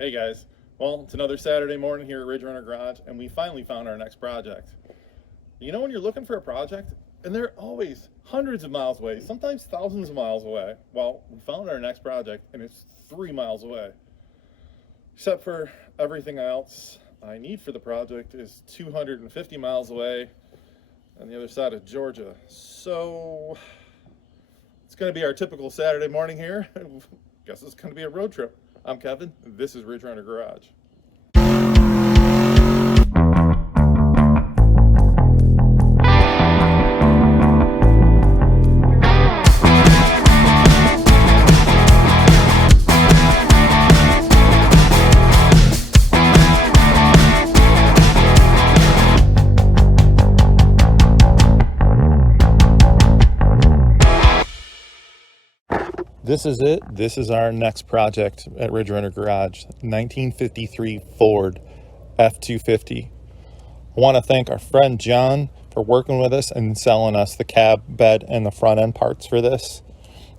Hey guys, well, it's another Saturday morning here at Ridge Runner Garage, and we finally found our next project. You know when you're looking for a project, and they're always hundreds of miles away, sometimes thousands of miles away. Well, we found our next project, and it's 3 miles away. Except for everything else I need for the project is 250 miles away on the other side of Georgia. So it's going to be our typical Saturday morning here. Guess it's going to be a road trip. I'm Kevin, and this is Ridge Runner Garage. This is it. This is our next project at Ridge Runner Garage, 1953 Ford F250. I want to thank our friend John for working with us and selling us the cab, bed, and the front end parts for this.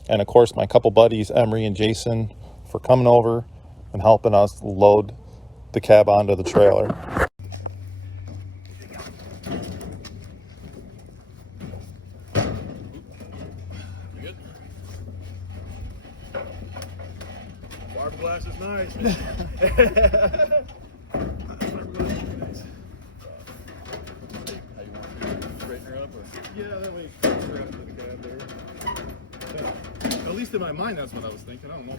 And of course, my couple buddies, Emery and Jason, for coming over and helping us load the cab onto the trailer. Glass is nice. How you want to straighten her up? Or? Yeah, that way you can straighten to the cab there. Yeah. At least in my mind, that's what I was thinking. I don't know.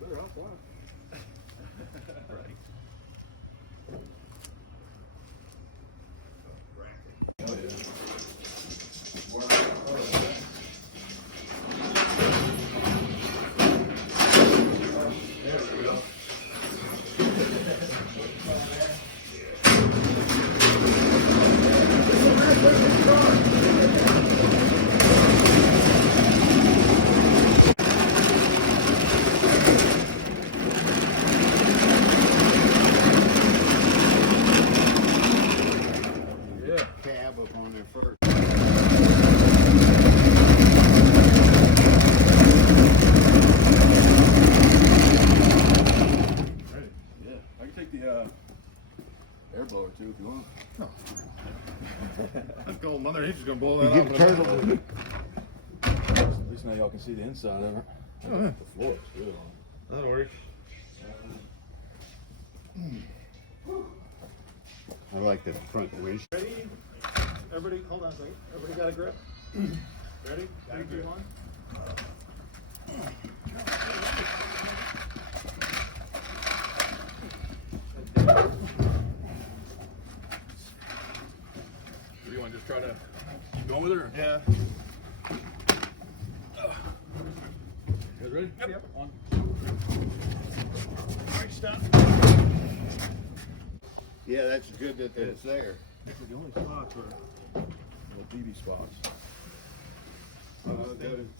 Better off one. Right. Cab up on there first. Ready? Yeah, I can take the air blower too if you want. Oh. Let's go. Mother Nature's gonna blow that You off. get turtle. At least now y'all can see the inside of it. Oh, yeah. The floor is good. That'll work. I like the front winch. Ready? Everybody, hold on a second. Everybody got a grip? Ready? 3, 2, 1. Do you want to just try to keep going with it? Or? Yeah. You guys ready? Yep. On. Right, stop. Yeah, that's good that it's there. These are the only spots where The BB spots.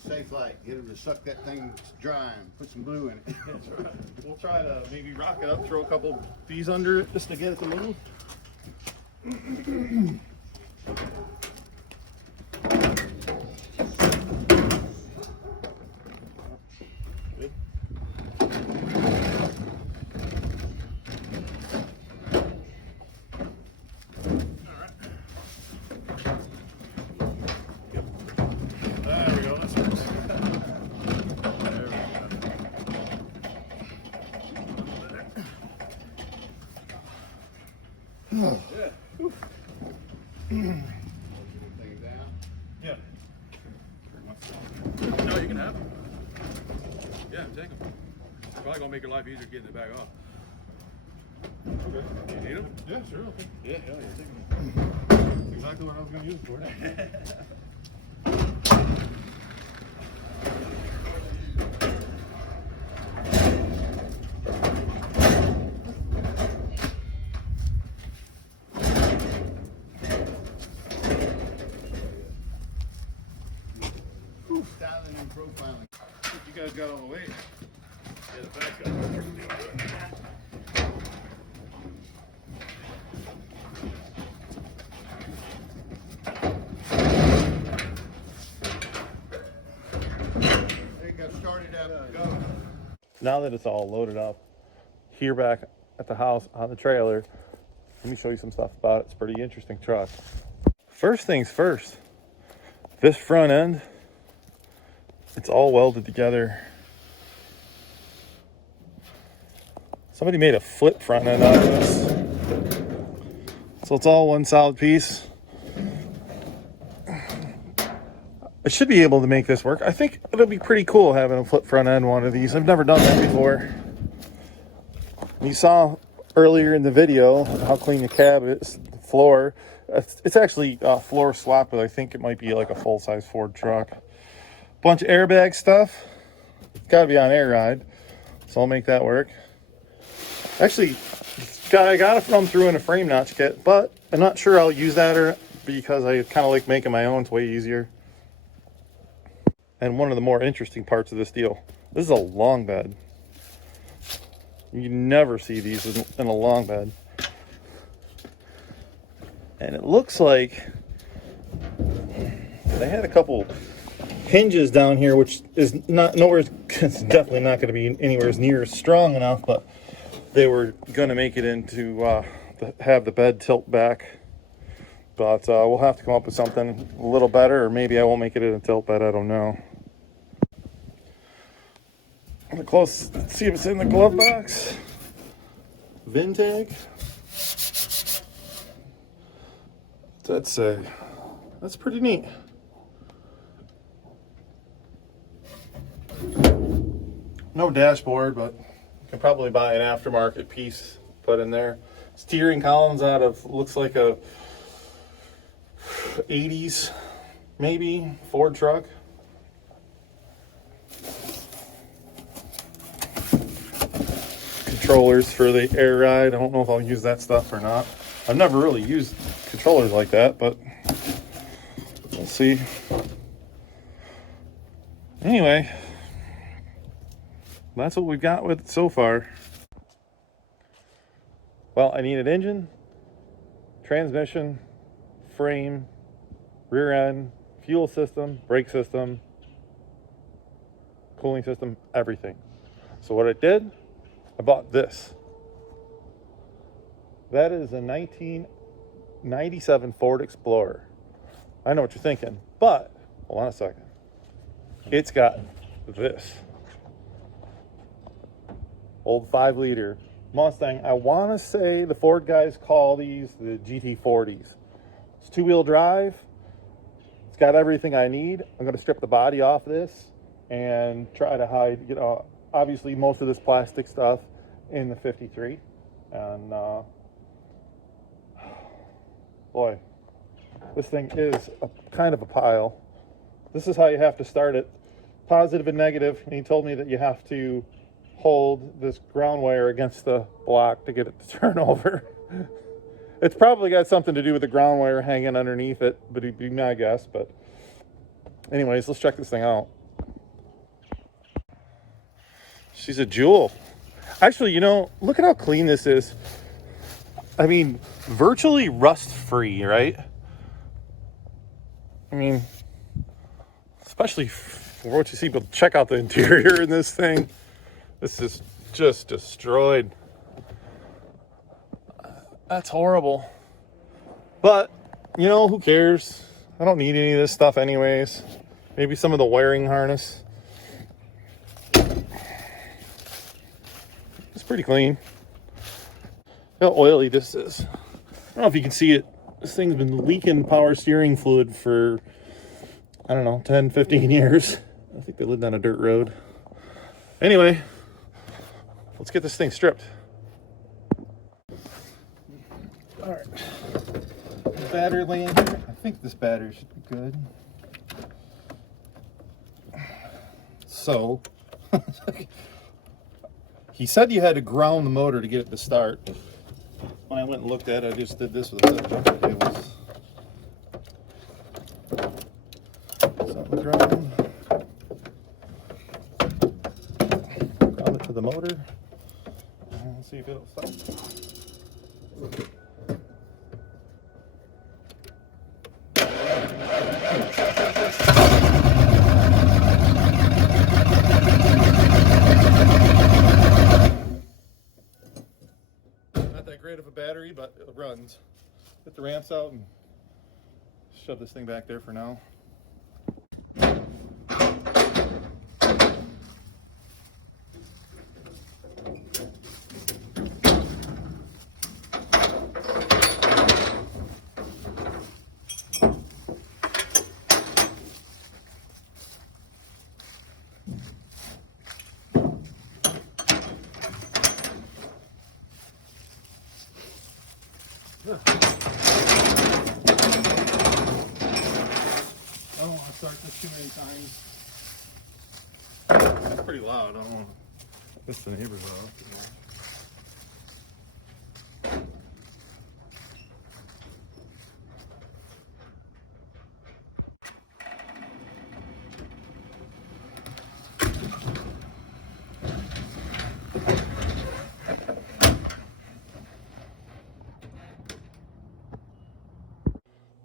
Safe light, get them to suck that thing dry and put some glue in it. that's right. We'll try to maybe rock it up, throw a couple bees under it just to get it to move. Good. There we go. That's works. There we go. Yeah. Thing down. Yeah. No, you can have them. Yeah, take them. Probably gonna make your life easier getting it back off. Okay. You need them? Yeah, sure. Okay. Yeah, hell yeah, take them. That's exactly what I was going to use it for. Styling and profiling. You guys got all the weight. Yeah, the back's got more to do with it. Go. Now that it's all loaded up, here back at the house on the trailer, let me show you some stuff about it. It's a pretty interesting truck. First things first, this front end, it's all welded together. Somebody made a flip front end out of this. So it's all one solid piece. I should be able to make this work. I think it'll be pretty cool having a flip front end one of these. I've never done that before. You saw earlier in the video how clean the cab is, the floor. It's actually floor slop, but I think it might be like a full-size Ford truck. Bunch of airbag stuff. It's got to be on air ride, so I'll make that work. Actually, I got it from through in a frame notch kit, but I'm not sure I'll use that or because I kind of like making my own. It's way easier. And one of the more interesting parts of this deal, this is a long bed. You never see these in a long bed. And it looks like they had a couple hinges down here, which is not nowhere. It's definitely not going to be anywhere near strong enough, but they were going to make it into have the bed tilt back. But we'll have to come up with something a little better, or maybe I won't make it in a tilt bed. I don't know. Close. Let's see if it's in the glove box. VIN tag. That's pretty neat. No dashboard, but you can probably buy an aftermarket piece put in there. Steering columns out of, looks like a 80s maybe Ford truck. Controllers for the air ride. I don't know if I'll use that stuff or not. I've never really used controllers like that, but we'll see. Anyway, that's what we've got with it so far. Well, I need an engine, transmission, frame, rear end, fuel system, brake system, cooling system, everything. So what I did, I bought this. That is a 1997 Ford Explorer. I know what you're thinking, but hold on a second. It's got this old 5-liter Mustang. I want to say the Ford guys call these the GT40s. It's 2-wheel drive. It's got everything I need. I'm going to strip the body off this and try to hide, obviously most of this plastic stuff in the 53. And boy, this thing is kind of a pile. This is how you have to start it, positive and negative. And he told me that you have to hold this ground wire against the block to get it to turn over. It's probably got something to do with the ground wire hanging underneath it, but it'd be my guess. But anyways, let's check this thing out. She's a jewel. Actually, look at how clean this is. I mean, virtually rust-free, right? I mean, especially for what you see, but check out the interior in this thing. This is just destroyed. That's horrible. But, who cares? I don't need any of this stuff anyways. Maybe some of the wiring harness. It's pretty clean. Look how oily this is. I don't know if you can see it. This thing's been leaking power steering fluid for, I don't know, 10, 15 years. I think they lived on a dirt road. Anyway, let's get this thing stripped. All right. Battery laying here. I think this battery should be good. So, he said you had to ground the motor to get it to start. When I went and looked at it, I just did this with a set of jumper cables. Set the ground. Ground it to the motor. And let's see if it'll start. buttons. Get the ramps out and shove this thing back there for now. I don't want to start this too many times. It's pretty loud. I don't want to piss the neighbors off.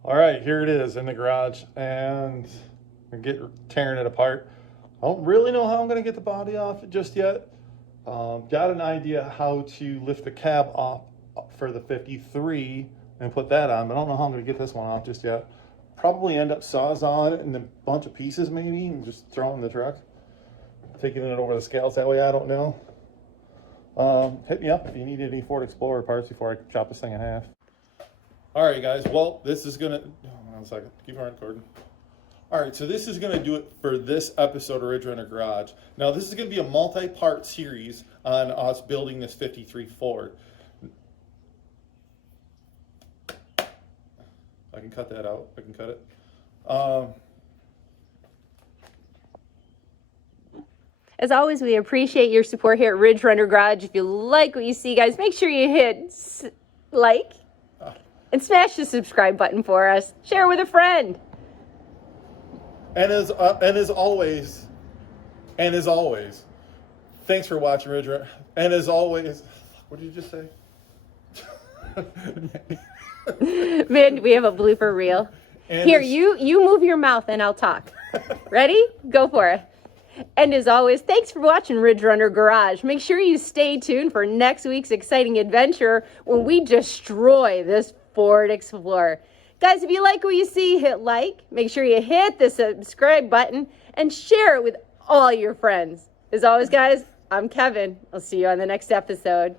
All right, here it is in the garage, and I get tearing it apart. I don't really know how I'm going to get the body off just yet. Got an idea how to lift the cab off for the 53 and put that on, but I don't know how I'm going to get this one off just yet. Probably end up sawzawing it in a bunch of pieces maybe and just throwing it in the truck. Taking it over the scales that way, I don't know. Hit me up if you need any Ford Explorer parts before I chop this thing in half. All right, guys. Well, this is gonna. Hold on a second. Keep on recording. All right, so this is gonna do it for this episode of Ridge Runner Garage. Now, this is gonna be a multi-part series on us building this 53 Ford. I can cut that out. I can cut it. As always, we appreciate your support here at Ridge Runner Garage. If you like what you see, guys, make sure you hit like and smash the subscribe button for us. Share with a friend. And as always, thanks for watching Ridge Runner. And as always, what did you just say? Man, we have a blooper reel. And Here, you move your mouth and I'll talk. Ready? Go for it. And as always, thanks for watching Ridge Runner Garage. Make sure you stay tuned for next week's exciting adventure when we destroy this Ford Explorer. Guys, if you like what you see, hit like. Make sure you hit the subscribe button and share it with all your friends. As always, guys, I'm Kevin. I'll see you on the next episode.